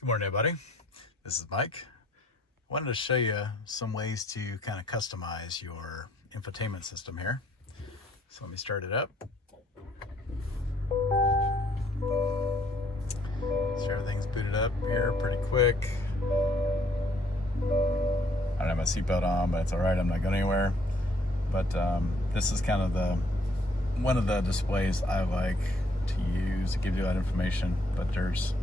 Good morning, everybody. This is Mike. I wanted to show you some ways to kind of customize your infotainment system here. So let me start it up. So everything's booted up here pretty quick. I don't have my seatbelt on, but it's all right. I'm not going anywhere. But this is kind of one of the displays I like to use to give you that information. But there's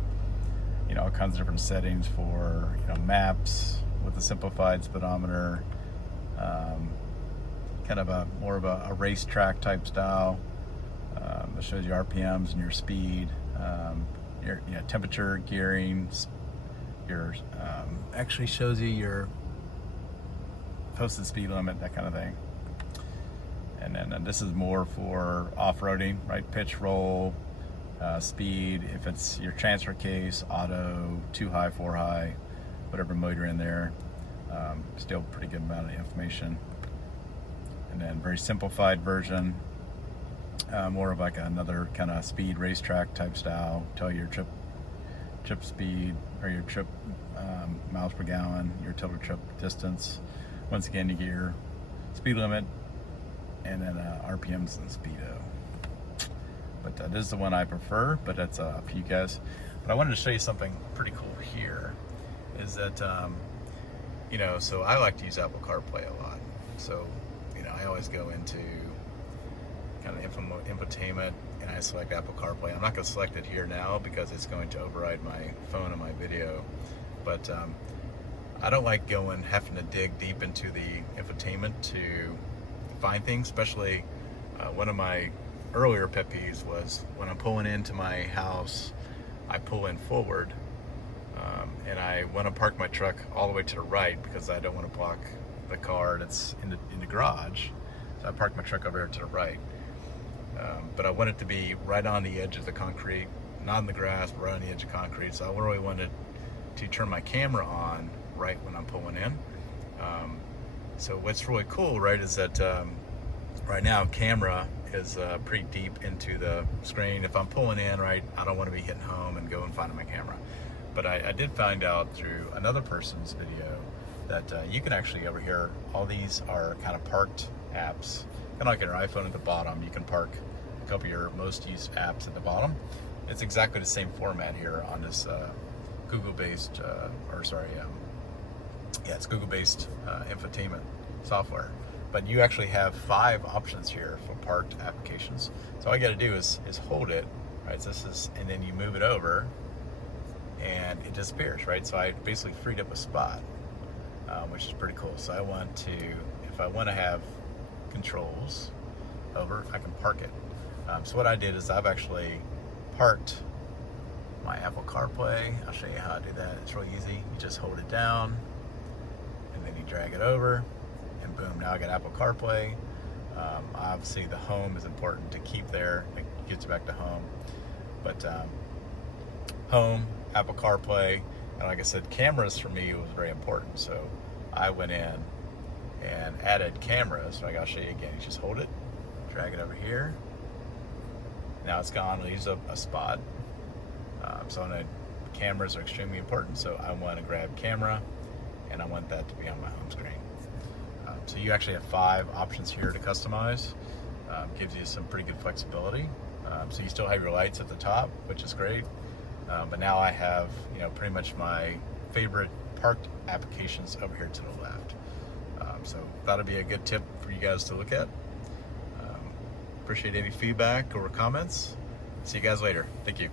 all kinds of different settings for maps with a simplified speedometer, kind of more of a racetrack type style. It shows you RPMs and your speed, your temperature, gearing. Your actually shows you your posted speed limit, that kind of thing. And then this is more for off-roading, right? Pitch, roll, speed, if it's your transfer case, auto, 2 high, 4 high, whatever mode you're in there. Still pretty good amount of information. And then very simplified version, more of like another kind of speed racetrack type style. Tell you your trip speed or your trip miles per gallon, your total trip distance. Once again, you get your speed limit and then RPMs and speedo. But this is the one I prefer, but that's up to you guys. But I wanted to show you something pretty cool here, is that, so I like to use Apple CarPlay a lot. So, I always go into kind of infotainment and I select Apple CarPlay. I'm not going to select it here now because it's going to override my phone and my video. But I don't like having to dig deep into the infotainment to find things, especially one of my earlier pet peeves was when I'm pulling into my house, I pull in forward and I want to park my truck all the way to the right because I don't want to block the car that's in the garage. So I park my truck over here to the right. But I want it to be right on the edge of the concrete, not in the grass, but right on the edge of concrete. So I really wanted to turn my camera on right when I'm pulling in. So what's really cool, right, is that right now camera is pretty deep into the screen. If I'm pulling in, right, I don't want to be hitting home and go and finding my camera. But I did find out through another person's video that you can actually, over here, all these are kind of parked apps. Kind of like your iPhone at the bottom, you can park a couple of your most used apps at the bottom. It's exactly the same format here on this Google-based, it's Google-based infotainment software. But you actually have 5 options here for parked applications. So all you got to do is hold it, right? So this is, and then you move it over, and it disappears, right? So I basically freed up a spot, which is pretty cool. So if I want to have controls over, I can park it. So what I did is I've actually parked my Apple CarPlay. I'll show you how I do that. It's really easy. You just hold it down, and then you drag it over. And boom, now I got Apple CarPlay. Obviously the home is important to keep there. It gets you back to home. But home, Apple CarPlay, and like I said, cameras for me was very important. So I went in and added cameras. So I'll show you again. You just hold it, drag it over here. Now it's gone, it leaves up a spot. Cameras are extremely important. So I want to grab camera, and I want that to be on my home screen. So you actually have 5 options here to customize. Gives you some pretty good flexibility. So you still have your lights at the top, which is great. But now I have, pretty much my favorite parked applications over here to the left. So that'll be a good tip for you guys to look at. Appreciate any feedback or comments. See you guys later. Thank you.